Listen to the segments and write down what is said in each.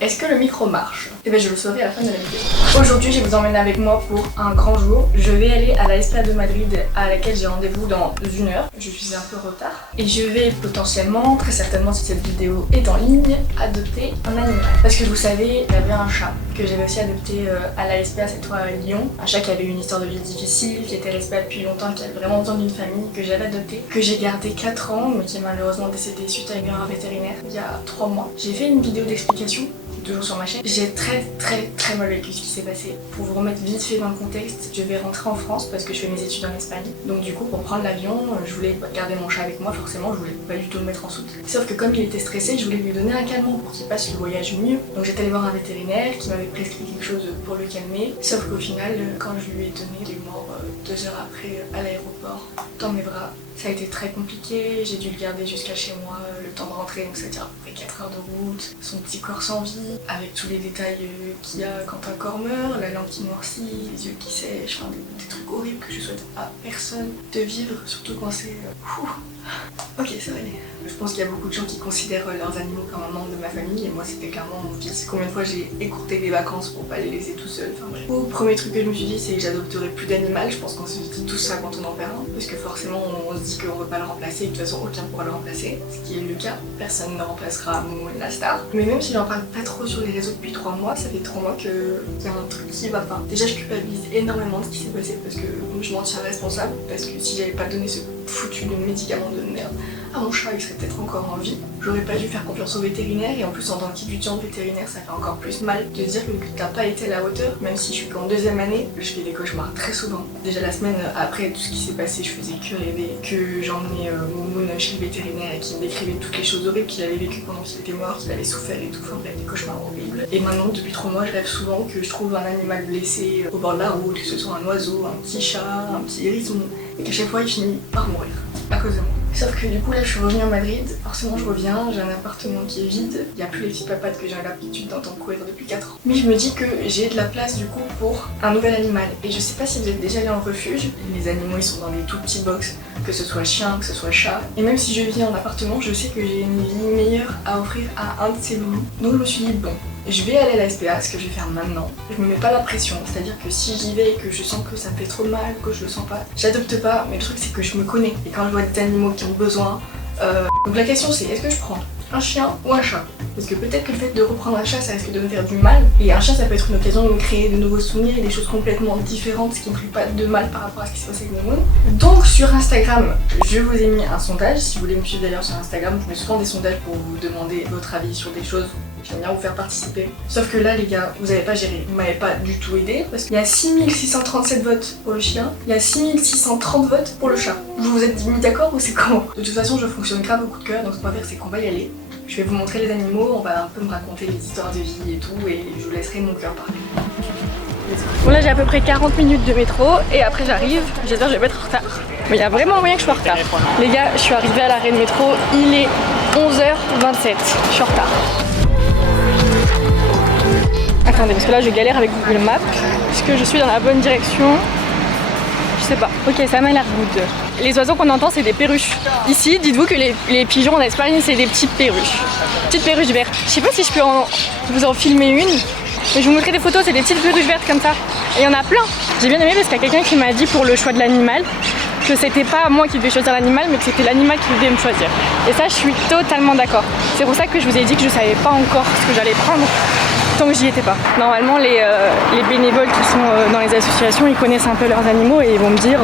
Est-ce que le micro marche? Eh bien je le saurai à la fin de la vidéo. Aujourd'hui je vous emmène avec moi pour un grand jour. Je vais aller à la SPA de Madrid à laquelle j'ai rendez-vous dans 1 heure. Je suis un peu en retard. Et je vais potentiellement, très certainement si cette vidéo est en ligne, adopter un animal. Parce que vous savez, il y avait un chat que j'avais aussi adopté à la SPA, cette fois à Lyon. Un chat qui avait eu une histoire de vie difficile, qui était resté depuis longtemps, qui avait vraiment besoin d'une famille, que j'avais adopté, que j'ai gardé 4 ans, mais qui est malheureusement décédé suite à une erreur vétérinaire il y a 3 mois. J'ai fait une vidéo d'explication toujours sur ma chaîne. J'ai très mal vécu ce qui s'est passé. Pour vous remettre vite fait dans le contexte, je vais rentrer en France parce que je fais mes études en Espagne. Donc du coup pour prendre l'avion, je voulais garder mon chat avec moi forcément, je voulais pas du tout le mettre en soute. Sauf que comme il était stressé, je voulais lui donner un calmant pour qu'il passe le voyage mieux. Donc j'étais allée voir un vétérinaire qui m'avait prescrit quelque chose pour le calmer. Sauf qu'au final, quand je lui ai donné, il est mort 2 heures après à l'aéroport, dans mes bras. Ça a été très compliqué, j'ai dû le garder jusqu'à chez moi, le temps de rentrer, donc ça veut dire à peu près 4 heures de route, son petit corps sans vie, avec tous les détails qu'il y a quand un corps meurt, la langue qui noircit, les yeux qui sèchent, enfin des trucs horribles que je souhaite à personne de vivre, surtout quand c'est... Ok, ça va aller. Je pense qu'il y a beaucoup de gens qui considèrent leurs animaux comme un membre de ma famille, et moi c'était clairement mon fils. Combien de fois j'ai écourté des vacances pour pas les laisser tout seuls, enfin bref. Le premier truc que je me suis dit, c'est que j'adopterai plus d'animal. Je pense qu'on se dit tout ça quand on en perd un, parce que forcément on se dit qu'on veut pas le remplacer, et de toute façon aucun pourra le remplacer, ce qui est le cas. Personne ne remplacera Momo la star. Mais même si j'en parle pas trop sur les réseaux depuis 3 mois, ça fait 3 mois qu'il y a un truc qui va pas. Déjà je culpabilise énormément de ce qui s'est passé, parce que je m'en tiens responsable, parce que si j'avais pas donné ce foutu de médicament de merde à mon chat, il serait peut-être encore en vie. J'aurais pas dû faire confiance au vétérinaire, et en plus en tant qu'étudiant de vétérinaire ça fait encore plus mal de se dire que t'as pas été à la hauteur, même si je suis qu'en 2e année. Je fais des cauchemars très souvent. Déjà la semaine après tout ce qui s'est passé, je faisais que rêver, que j'emmenais Momo chez le vétérinaire et qu'il me décrivait toutes les choses horribles qu'il avait vécues pendant qu'il était mort, qu'il avait souffert et tout, enfin bref, des cauchemars horribles. Et maintenant depuis 3 mois je rêve souvent que je trouve un animal blessé au bord de la route, que ce soit un oiseau, un petit chat, un petit hérisson, et qu'à chaque fois il finit par mourir à cause de moi. Sauf que du coup là je suis revenue à Madrid, forcément je reviens, j'ai un appartement qui est vide, il n'y a plus les petits papates que j'ai l'habitude d'entendre courir depuis 4 ans. Mais je me dis que j'ai de la place du coup pour un nouvel animal. Et je sais pas si vous êtes déjà allé en refuge, les animaux ils sont dans des tout petits box, que ce soit chien, que ce soit chat. Et même si je vis en appartement, je sais que j'ai une vie meilleure à offrir à un de ces loulous. Donc je me suis dit bon, je vais aller à la SPA, ce que je vais faire maintenant. Je me mets pas la pression, c'est-à-dire que si j'y vais et que je sens que ça me fait trop mal, que je le sens pas, j'adopte pas. Mais le truc c'est que je me connais, et quand je vois des animaux qui ont besoin, donc la question c'est est-ce que je prends un chien ou un chat? Parce que peut-être que le fait de reprendre un chat ça risque de me faire du mal, et un chat ça peut être une occasion de me créer de nouveaux souvenirs et des choses complètement différentes, ce qui me ferait pas de mal par rapport à ce qui se passe avec Momo. Donc sur Instagram, je vous ai mis un sondage. Si vous voulez me suivre d'ailleurs sur Instagram, je mets souvent des sondages pour vous demander votre avis sur des choses. J'aime bien vous faire participer. Sauf que là les gars, vous avez pas géré, vous m'avez pas du tout aidé, parce qu'il y a 6637 votes pour le chien, il y a 6630 votes pour le chat. Vous vous êtes mis d'accord ou c'est comment? De toute façon je fonctionne grave au coup de cœur, donc ce qu'on va faire c'est qu'on va y aller. Je vais vous montrer les animaux, on va un peu me raconter les histoires de vie et tout, et je vous laisserai mon cœur parler. Bon là j'ai à peu près 40 minutes de métro et après j'arrive, j'espère que je vais pas être en retard. Mais il y a vraiment moyen que je sois en retard. Les gars, je suis arrivée à l'arrêt de métro, il est 11h27, je suis en retard. Attendez, parce que là je galère avec Google Maps. Est-ce que je suis dans la bonne direction? Je sais pas. Ok, ça m'a l'air good. Les oiseaux qu'on entend c'est des perruches. Ici, dites-vous que les pigeons en Espagne c'est des petites perruches. Petites perruches vertes. Je sais pas si je peux vous en filmer une. Mais je vous montrerai des photos, c'est des petites perruches vertes comme ça. Et il y en a plein. J'ai bien aimé parce qu'il y a quelqu'un qui m'a dit pour le choix de l'animal que c'était pas moi qui devais choisir l'animal, mais que c'était l'animal qui devait me choisir. Et ça, je suis totalement d'accord. C'est pour ça que je vous ai dit que je savais pas encore ce que j'allais prendre tant que j'y étais pas. Normalement, les bénévoles qui sont dans les associations, ils connaissent un peu leurs animaux et ils vont me dire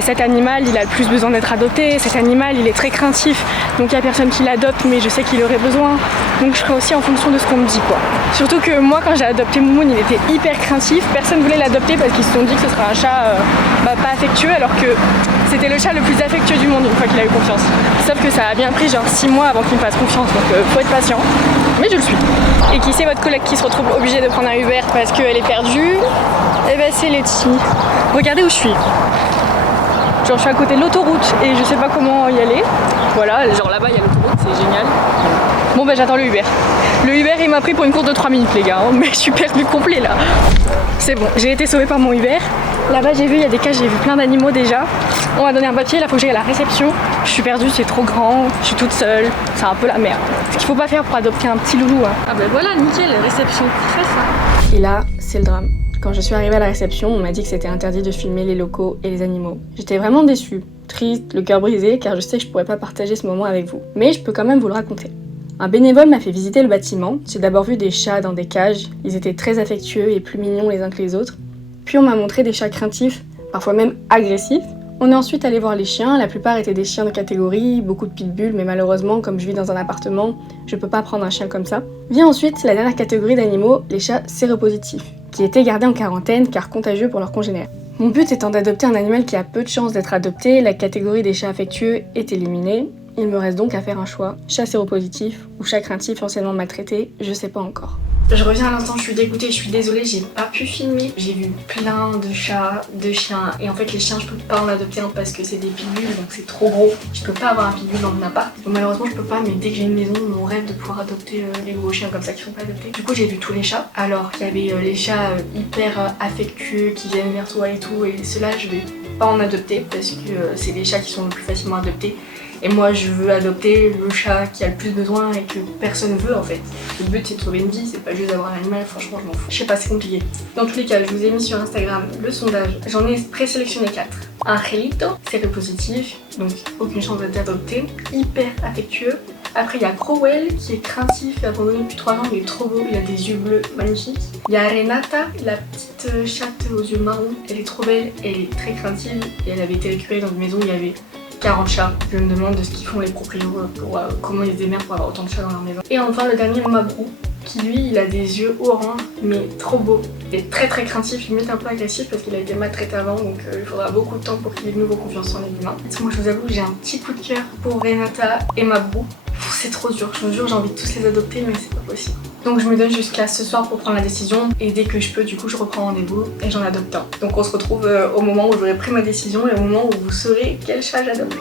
cet animal, il a le plus besoin d'être adopté, cet animal, il est très craintif, donc il y a personne qui l'adopte, mais je sais qu'il aurait besoin. Donc je ferai aussi en fonction de ce qu'on me dit, quoi. Surtout que moi, quand j'ai adopté Moumoun, il était hyper craintif. Personne voulait l'adopter parce qu'ils se sont dit que ce serait un chat pas affectueux, alors que c'était le chat le plus affectueux du monde une fois qu'il a eu confiance. Sauf que ça a bien pris genre 6 mois avant qu'il me fasse confiance, donc faut être patient. Mais je le suis. Et qui c'est votre collègue qui se retrouve obligée de prendre un Uber parce qu'elle est perdue? Eh ben c'est Letty. Regardez où je suis. Genre je suis à côté de l'autoroute et je sais pas comment y aller. Voilà, genre là-bas il y a l'autoroute, c'est génial. Bon bah j'attends le Uber. Le Uber il m'a pris pour une course de 3 minutes les gars, hein, mais je suis perdu complet là. C'est bon, j'ai été sauvée par mon Uber. Là-bas j'ai vu, il y a des cages, j'ai vu plein d'animaux déjà. On m'a donné un papier, là faut que j'aille à la réception. Je suis perdue, c'est trop grand, je suis toute seule, c'est un peu la merde. Ce qu'il faut pas faire pour adopter un petit loulou. Hein. Ah bah voilà, nickel, réception, fais ça. Et là, c'est le drame. Quand je suis arrivée à la réception, on m'a dit que c'était interdit de filmer les locaux et les animaux. J'étais vraiment déçue, triste, le cœur brisé, car je sais que je pourrais pas partager ce moment avec vous. Mais je peux quand même vous le raconter. Un bénévole m'a fait visiter le bâtiment. J'ai d'abord vu des chats dans des cages. Ils étaient très affectueux et plus mignons les uns que les autres. Puis on m'a montré des chats craintifs, parfois même agressifs. On est ensuite allé voir les chiens. La plupart étaient des chiens de catégorie, beaucoup de pitbulls, mais malheureusement, comme je vis dans un appartement, je peux pas prendre un chien comme ça. Vient ensuite la dernière catégorie d'animaux, les chats séropositifs, qui étaient gardés en quarantaine car contagieux pour leurs congénères. Mon but étant d'adopter un animal qui a peu de chances d'être adopté, la catégorie des chats affectueux est éliminée. Il me reste donc à faire un choix, chat séropositif ou chat craintif anciennement maltraité, je sais pas encore. Je reviens à l'instant, je suis dégoûtée, je suis désolée, j'ai pas pu filmer. J'ai vu plein de chats, de chiens, et en fait les chiens je peux pas en adopter un parce que c'est des pitbulls, donc c'est trop gros. Je peux pas avoir un pitbull dans mon appart, donc malheureusement je peux pas, mais dès que j'ai une maison, mon rêve de pouvoir adopter les gros chiens comme ça qui sont pas adoptés. Du coup j'ai vu tous les chats, alors il y avait les chats hyper affectueux qui viennent vers toi et tout, et ceux-là je vais pas en adopter parce que c'est les chats qui sont le plus facilement adoptés. Et moi je veux adopter le chat qui a le plus besoin et que personne veut en fait. Le but c'est de sauver une vie, c'est pas juste d'avoir un animal, franchement je m'en fous. Je sais pas, c'est compliqué. Dans tous les cas, je vous ai mis sur Instagram le sondage. J'en ai présélectionné 4. Angelito, séropositif, donc aucune chance d'être adopté, hyper affectueux. Après il y a Crowell qui est craintif et abandonné depuis 3 ans, il est trop beau, il a des yeux bleus magnifiques. Il y a Renata, la petite chatte aux yeux marrons, elle est trop belle, elle est très craintive et elle avait été récupérée dans une maison où il y avait 40 chats. Je me demande de ce qu'ils font les proprios, pour comment ils se démerdent pour avoir autant de chats dans leur maison. Et enfin le dernier, Mabrou, qui lui il a des yeux orange mais trop beau et très craintif, limite un peu agressif parce qu'il a été maltraité avant, donc il faudra beaucoup de temps pour qu'il ait de nouveau confiance en les humains. Moi je vous avoue, j'ai un petit coup de cœur pour Renata et Mabrou. C'est trop dur, je vous jure, j'ai envie de tous les adopter mais c'est pas possible. Donc je me donne jusqu'à ce soir pour prendre la décision et dès que je peux, du coup je reprends rendez-vous et j'en adopte un. Donc on se retrouve au moment où j'aurai pris ma décision et au moment où vous saurez quel chat j'adopte.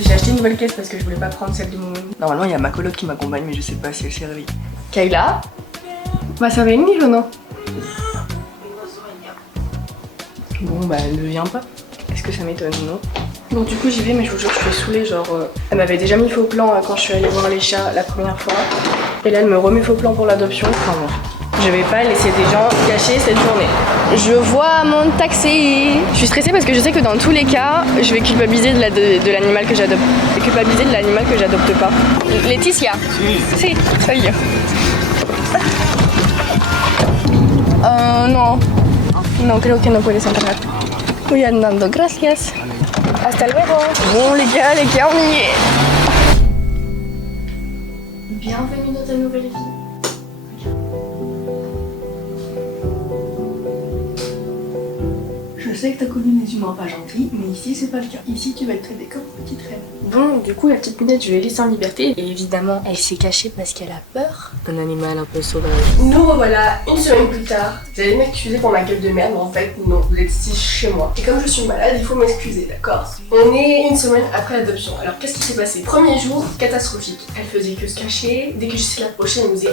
J'ai acheté une nouvelle caisse parce que je voulais pas prendre celle de mon... Normalement il y a ma coloc qui m'accompagne mais je sais pas si elle s'est réveillée. Kayla, vas a venir ou non? Bon bah elle ne vient pas. Est-ce que ça m'étonne? Non. Donc du coup j'y vais mais je vous jure je suis saoulée, genre elle m'avait déjà mis faux plan quand je suis allée voir les chats la première fois. Et là elle me remet faux plan pour l'adoption. Enfin bon, je vais pas laisser des gens gâcher cette journée. Je vois mon taxi. Je suis stressée parce que je sais que dans tous les cas je vais culpabiliser de l'animal que j'adopte. Je vais culpabiliser de l'animal que j'adopte pas. Laetitia. Si, soy yo. No. No, creo que no puedes entrar. Voy andando, gracias. Hasta luego. Bon les gars, on y est. Bienvenue dans ta nouvelle vie. Je sais que t'as connu des humains pas gentils, mais ici c'est pas le cas. Ici tu vas être traité comme une petite reine. Bon, du coup la petite minette je l'ai laissée en liberté. Et évidemment elle s'est cachée parce qu'elle a peur. Un animal un peu sauvage. Nous revoilà une semaine plus tard. Vous allez m'excuser pour ma gueule de merde, mais en fait non, vous êtes ici chez moi. Et comme je suis malade, il faut m'excuser, d'accord? On est une semaine après l'adoption. Alors qu'est-ce qui s'est passé? Premier jour, catastrophique. Elle faisait que se cacher. Dès que j'essayais de l'approcher, elle me disait...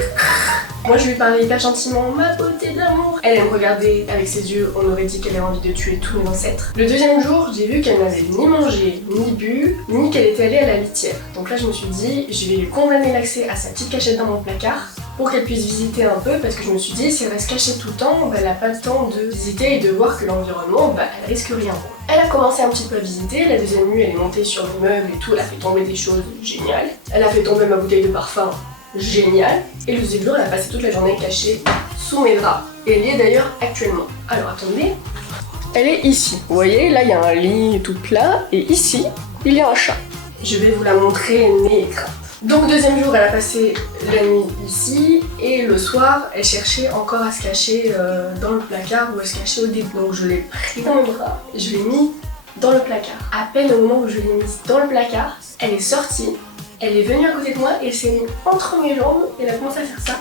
Moi je lui parlais hyper gentiment, ma beauté d'amour. Elle me regardait avec ses yeux, on aurait dit qu'elle avait envie de tuer tous mes ancêtres. Le deuxième jour, j'ai vu qu'elle n'avait ni mangé, ni bu, ni qu'elle était allée à la litière. Donc là je me suis dit, je vais lui condamner l'accès à sa petite cachette dans mon placard pour qu'elle puisse visiter un peu, parce que je me suis dit, si elle reste cachée tout le temps, bah, elle n'a pas le temps de visiter et de voir que l'environnement, bah, elle risque rien. Elle a commencé un petit peu à visiter, la deuxième nuit elle est montée sur les meubles et tout, elle a fait tomber des choses géniales. Elle a fait tomber ma bouteille de parfum, génial. Et le deuxième jour, elle a passé toute la journée cachée sous mes draps. Et elle y est d'ailleurs actuellement. Alors attendez, elle est ici. Vous voyez, là il y a un lit tout plat, et ici, il y a un chat. Je vais vous la montrer nez et crâne. Donc deuxième jour, elle a passé la nuit ici, et le soir, elle cherchait encore à se cacher dans le placard où elle se cachait au début. Donc je l'ai pris dans mes bras, je l'ai mis dans le placard. À peine au moment où je l'ai mise dans le placard, elle est sortie, elle est venue à côté de moi, et elle s'est mise entre mes jambes, et elle a commencé à faire ça.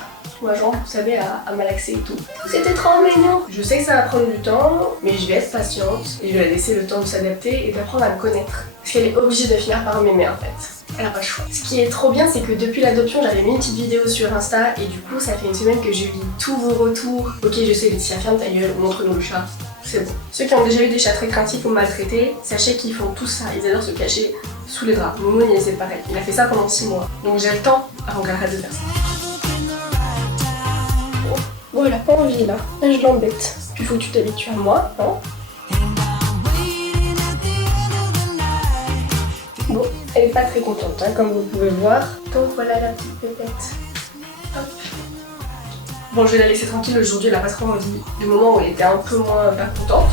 moi genre, vous savez, à malaxer et tout. C'était trop mignon. Je sais que ça va prendre du temps, mais je vais être patiente et je vais la laisser le temps de s'adapter et d'apprendre à me connaître. Parce qu'elle est obligée de finir par m'aimer en fait. Elle a pas le choix. Ce qui est trop bien, c'est que depuis l'adoption, j'avais mis une petite vidéo sur Insta et du coup, ça fait une semaine que je lis tous vos retours. Ok, je sais, Laetitia, ferme ta gueule, montre-nous le chat. C'est bon. Ceux qui ont déjà eu des chats très craintifs ou maltraités, sachez qu'ils font tout ça. Ils adorent se cacher sous les draps. Momo, c'est pareil. Il a fait ça pendant 6 mois. Donc j'ai le temps avant qu'elle arrête de faire ça. Bon, elle a pas envie là. Là, je l'embête. Puis faut que tu t'habitues à moi, hein. Bon, elle est pas très contente, hein, comme vous pouvez voir. Donc voilà la petite pépette. Hop. Bon, je vais la laisser tranquille aujourd'hui, elle a pas trop envie. Du moment où elle était un peu moins pas contente.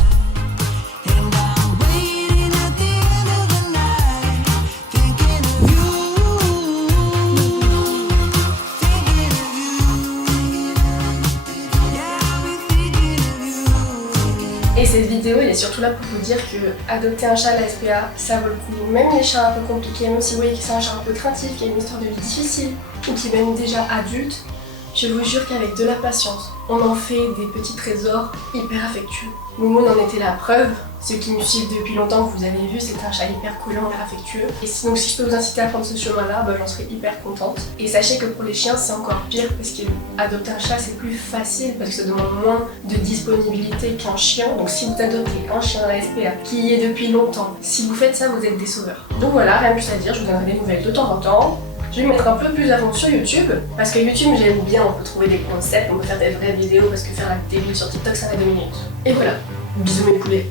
Et cette vidéo, elle est surtout là pour vous dire que adopter un chat à la SPA, ça vaut le coup. Même les chats un peu compliqués, même si vous voyez que c'est un chat un peu craintif, qui a une histoire de vie difficile, ou qui est même déjà adulte, je vous jure qu'avec de la patience, on en fait des petits trésors hyper affectueux. Momo en était la preuve. Ceux qui me suivent depuis longtemps, vous avez vu, c'est un chat hyper couillant, hyper affectueux. Et sinon, si je peux vous inciter à prendre ce chemin-là, bah, j'en serais hyper contente. Et sachez que pour les chiens, c'est encore pire parce qu'adopter un chat, c'est plus facile parce que ça demande moins de disponibilité qu'un chien. Donc si vous adoptez un chien à la SPA qui y est depuis longtemps, si vous faites ça, vous êtes des sauveurs. Donc voilà, rien de plus à dire, je vous donnerai des nouvelles de temps en temps. Je vais me mettre un peu plus à fond sur YouTube, parce que YouTube j'aime bien, on peut trouver des concepts, on peut faire des vraies vidéos, parce que faire la télé sur TikTok ça va 2 minutes. Et voilà, bisous mes poulets.